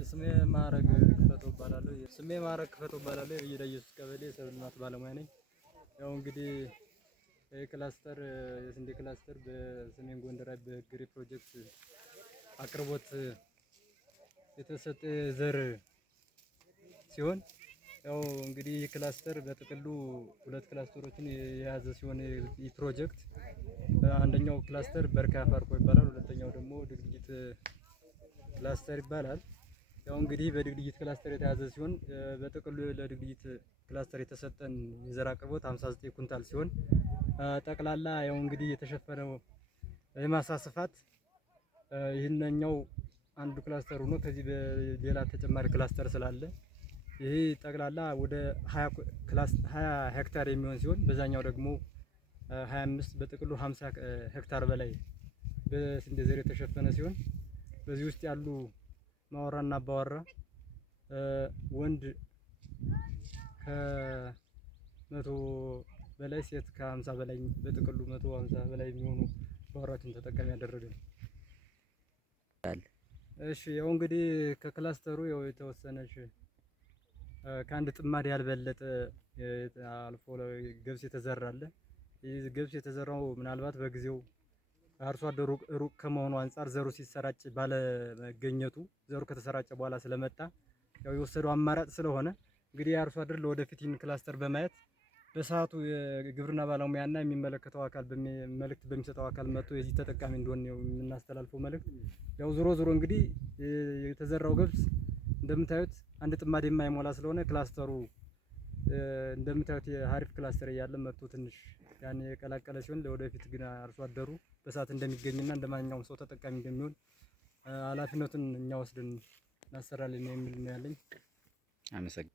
ስሜ ማዕረግ ክፈተው እባላለሁ። የኢየሱስ ቀበሌ የሰብል ልማት ባለሙያ ነኝ። ያው እንግዲህ ክላስተር የስንዴ ክላስተር በሰሜን ጎንደር በግሪ ፕሮጀክት አቅርቦት የተሰጠ ዘር ሲሆን ያው እንግዲህ ክላስተር በጥቅሉ ሁለት ክላስተሮችን የያዘ ሲሆን ይህ ፕሮጀክት አንደኛው ክላስተር በርካ ፋርኮ ይባላል። ሁለተኛው ደግሞ ድግድጊት ክላስተር ይባላል። ያው እንግዲህ በድግድጊት ክላስተር የተያዘ ሲሆን በጥቅሉ ለድግድጊት ክላስተር የተሰጠን የዘር አቅርቦት 59 ኩንታል ሲሆን ጠቅላላ ያው እንግዲህ የተሸፈነው የማሳ ስፋት ይህንኛው አንዱ ክላስተር ሆኖ ከዚህ በሌላ ተጨማሪ ክላስተር ስላለ ይሄ ጠቅላላ ወደ 20 ሄክታር የሚሆን ሲሆን በዛኛው ደግሞ 25 በጥቅሉ 50 ሄክታር በላይ በስንዴ ዘር የተሸፈነ ሲሆን በዚህ ውስጥ ያሉ ማወራና አባወራ ወንድ ከ100 በላይ ሴት ከ50 በላይ በጥቅሉ 150 በላይ የሚሆኑ ባወራዎችን ተጠቃሚ ያደረገ ነው። እሺ ያው እንግዲህ ከክላስተሩ ያው የተወሰነች ከአንድ ጥማድ ያልበለጠ አልፎ ገብስ የተዘራለ ይህ ገብስ የተዘራው ምናልባት በጊዜው አርሶ አደሩ ሩቅ ከመሆኑ አንፃር ዘሩ ሲሰራጭ ባለመገኘቱ ዘሩ ከተሰራጨ በኋላ ስለመጣ ያው የወሰደው አማራጭ ስለሆነ እንግዲህ አርሶ አደር ለወደፊት ይህን ክላስተር በማየት በሰዓቱ የግብርና ባለሙያና የሚመለከተው አካል መልእክት በሚሰጠው አካል መጥቶ የዚህ ተጠቃሚ እንደሆነ የምናስተላልፈው መልእክት ያው ዞሮ እንግዲህ የተዘራው ገብስ እንደምታዩት አንድ ጥማድ የማይሞላ ስለሆነ ክላስተሩ እንደምታዩት የሀሪፍ ክላስተር እያለ መጥቶ ትንሽ ያን የቀላቀለ ሲሆን ለወደፊት ግን አርሶ አደሩ በሰዓት እንደሚገኝና እንደማንኛውም ሰው ተጠቃሚ እንደሚሆን ኃላፊነቱን እኛ ወስደን እናሰራለን የሚል ነው ያለኝ። አመሰግናለሁ።